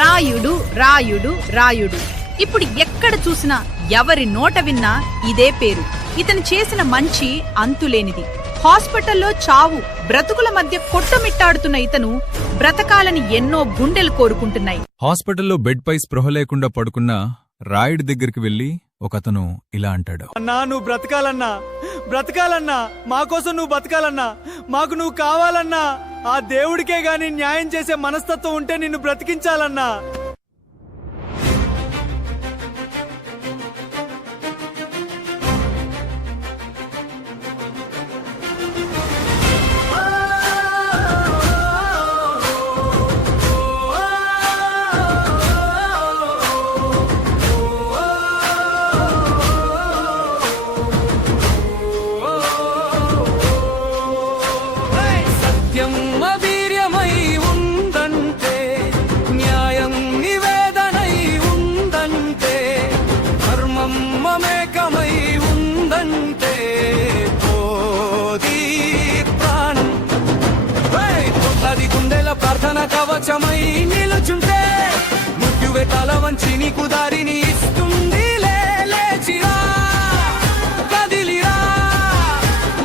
రాయుడు రాయుడు రాయుడు. ఇప్పుడు ఎక్కడ చూసినా ఎవరి నోట విన్నా ఇదే పేరు. ఇతను చేసిన మంచి అంతులేనిది. హాస్పిటల్లో చావు బ్రతుకుల మధ్య కొట్టమిట్టాడుతున్న ఇతను బ్రతకాలని ఎన్నో గుండెలు కోరుకుంటున్నాయి. హాస్పిటల్లో బెడ్ పై స్పృహ లేకుండా పడుకున్న రాయుడి దగ్గరికి వెళ్లి ఒకతను ఇలా అంటాడు. అన్నా, నువ్వు బ్రతకాలన్నా, బ్రతకాలన్నా, మాకోసం నువ్వు బతకాలన్నా, మాకు నువ్వు కావాలన్నా. ఆ దేవుడికే గాని న్యాయం చేసే మనస్తత్వం ఉంటే నిన్ను బ్రతికించాలన్నా. ప్రార్థన కవచమై నిలుచుంటే మృత్యువే తల వంచి నీకు దారిని ఇస్తుంది. లేచిరా, కదిలిరా,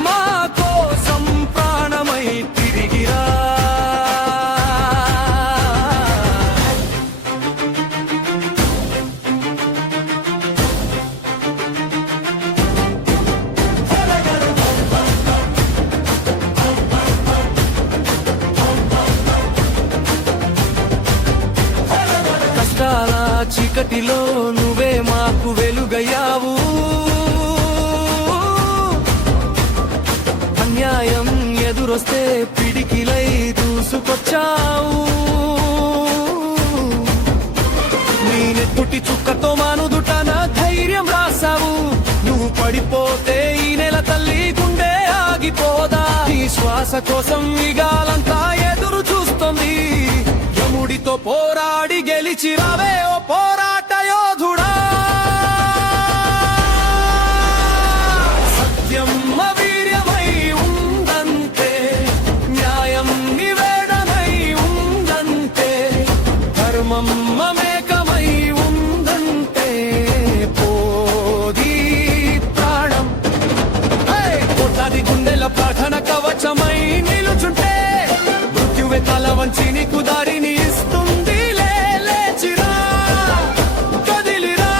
మా కోసం ప్రాణమై తిరిగిరా. చీకటిలో నువ్వే మాకు వెలుగయ్యావు. అన్యాయం ఎదురొస్తే పిడికిలై దూసుకొచ్చావు. నీ నెత్తుటి చుక్కతో మానుదుటన ధైర్యం రాసావు. నువ్వు పడిపోతే ఈ నెల తల్లి గుండె ఆగిపోదా. నీ శ్వాస కోసం ఇగాలంతా ఎదురు చూస్తుంది. యముడితో పోరాడి గెలిచి రావే ఓ పోరాట యోధుడా. సత్యం వీర్యమై ఉందంతే, న్యాయం నివేదనై ఉందంతే, ధర్మం మమేకమై ఉందంతే, పోది ప్రాణం. కోట్లాది గుండెల ప్రార్థన కవచమై నిలుచుంటే మృత్యువే తల వంచి నీకు దారిని ఇస్తుంది. లేచిరా, కదిలిరా,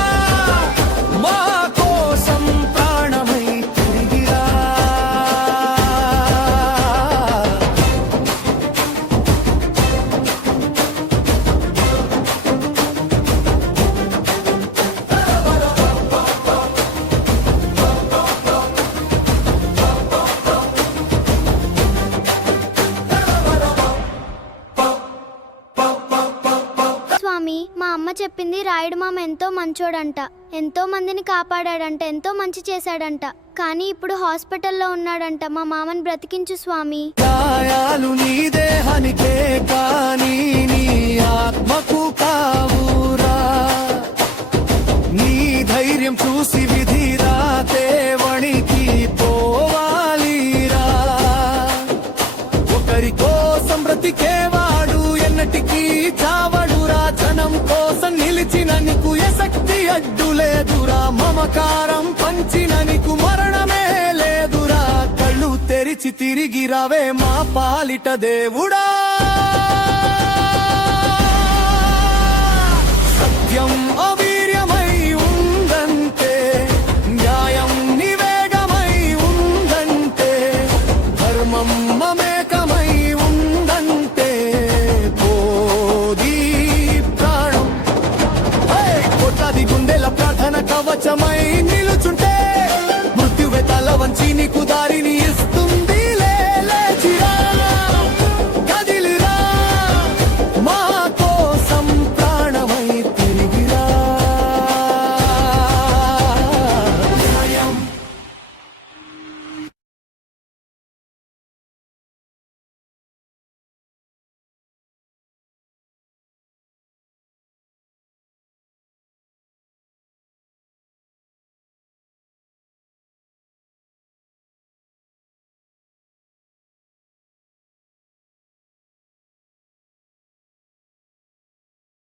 మా కోసం ప్రాణమై తిరిగిరా. మా అమ్మ చెప్పింది రాయుడు మామ ఎంతో మంచోడంట, ఎంతో మందిని కాపాడాడంట, ఎంతో మంచి చేశాడంట. కానీ ఇప్పుడు హాస్పిటల్లో ఉన్నాడంట. మా మామని బ్రతికించు స్వామి. గాయాలు నీ దేహానికే కానీ నీ ఆత్మకు కావురా. నీ ధైర్యం చూసి విధి రాతే వణికి పోవాలిరా. ఒకరి కోసం బ్రతికేవాడు ఎన్నటికీ చావడురా. జనం కోసం నిలిచిన నీకు ఏ శక్తి అడ్డు లేదురా. మమకారం పంచిన నీకు మరణమే లేదురా. కళ్ళు తెరిచి తిరిగి రావే మా పాలిట దేవుడా. సత్యం అవీర్యమై ఉందంటే, న్యాయం నివేగమై ఉందంటే, ధర్మం మమేకమై ఉందంటే, పోది ప్రాణం. కోట్లాది గుండెల ప్రార్థన కవచమై నిలుచుంటే మృత్యువే తల వంచి నీకు దారిని